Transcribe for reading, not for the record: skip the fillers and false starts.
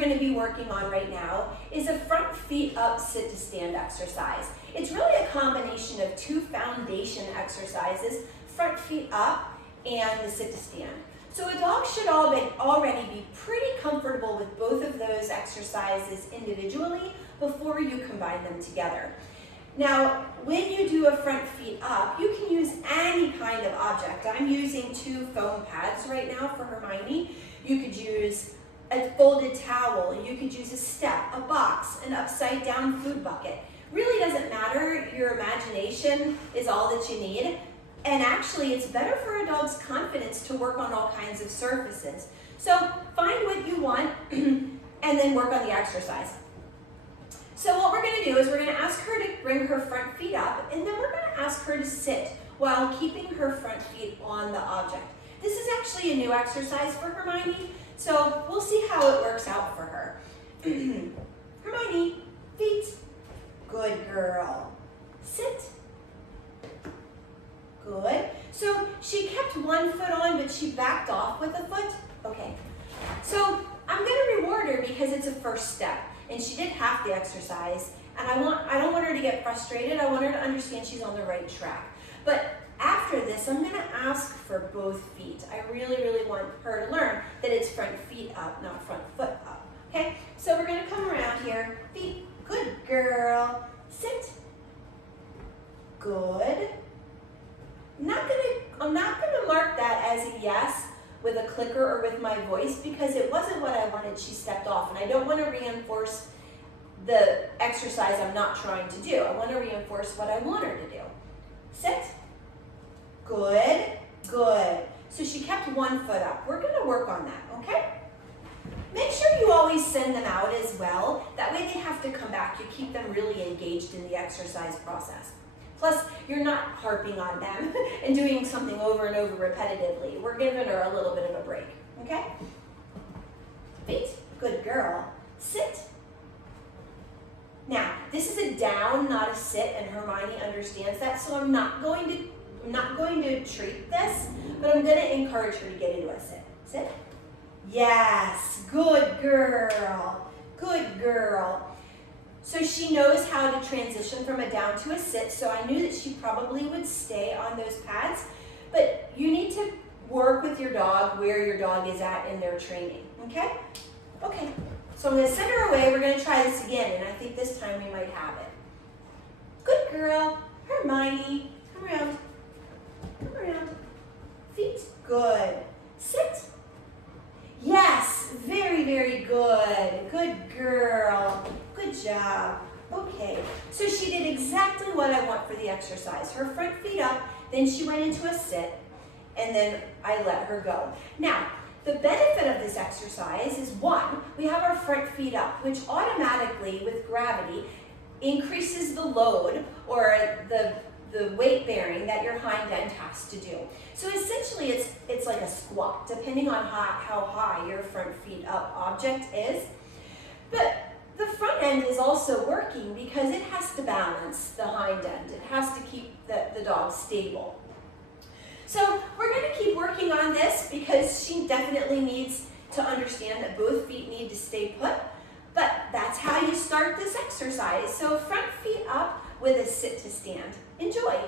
going to be working on right now is a front feet up sit to stand exercise. It's really a combination of two foundation exercises, front feet up and the sit to stand. So a dog should already be pretty comfortable with both of those exercises individually before you combine them together. Now, when you do a front feet up, you can use any kind of object. I'm using 2 foam pads right now for Hermione. You could use a folded towel, you could use a step, a box, an upside down food bucket. Really doesn't matter, your imagination is all that you need. And actually, it's better for a dog's confidence to work on all kinds of surfaces. So find what you want and then work on the exercise. So what we're going to do is we're going to ask her to bring her front feet up, and then we're going to ask her to sit while keeping her front feet on the object. This is actually a new exercise for Hermione, so we'll see how it works out for her. Hermione, feet. Good girl. Sit. Good. So she kept one foot on, but she backed off with a foot. Okay. So I'm going to reward her because it's a first step, and she did half the exercise. And I don't want her to get frustrated. I want her to understand she's on the right track. But after this, I'm going to ask for both feet. I really, really want her to learn that it's front feet up, not front foot up. Okay. So we're going to come around here. Feet. Good girl. Sit. Good. I'm not gonna mark that as a yes with a clicker or with my voice because it wasn't what I wanted. She stepped off, and I don't want to reinforce the exercise I'm not trying to do. I want to reinforce what I want her to do. Sit. Good. Good. So she kept one foot up. We're gonna work on that, okay? Make sure you always send them out as well. That way they have to come back. You keep them really engaged in the exercise process. Plus, you're not harping on them and doing something over and over repetitively. We're giving her a little bit of a break, okay? Feet, good girl. Sit. Now, this is a down, not a sit, and Hermione understands that, so I'm not going to treat this, but I'm going to encourage her to get into a sit. Sit. Yes, good girl. Good girl. So she knows how to transition from a down to a sit, so I knew that she probably would stay on those pads, but you need to work with your dog where your dog is at in their training, okay? Okay, so I'm going to send her away. We're going to try this again, and I think this time we might have it. Good girl. Hermione, come around. Come around. Feet, good. Sit. Yes, very, very good. Good girl. Good job. Okay, so she did exactly what I want for the exercise. Her front feet up, then she went into a sit, and then I let her go. Now, the benefit of this exercise is, one, we have our front feet up, which automatically, with gravity, increases the load or the weight bearing that your hind end has to do. So essentially it's like a squat, depending on how high your front feet up object is. But the front end is also working because it has to balance the hind end. It has to keep the dog stable. So we're going to keep working on this because she definitely needs to understand that both feet need to stay put. But that's how you start this exercise. So front feet up with a sit to stand. Enjoy.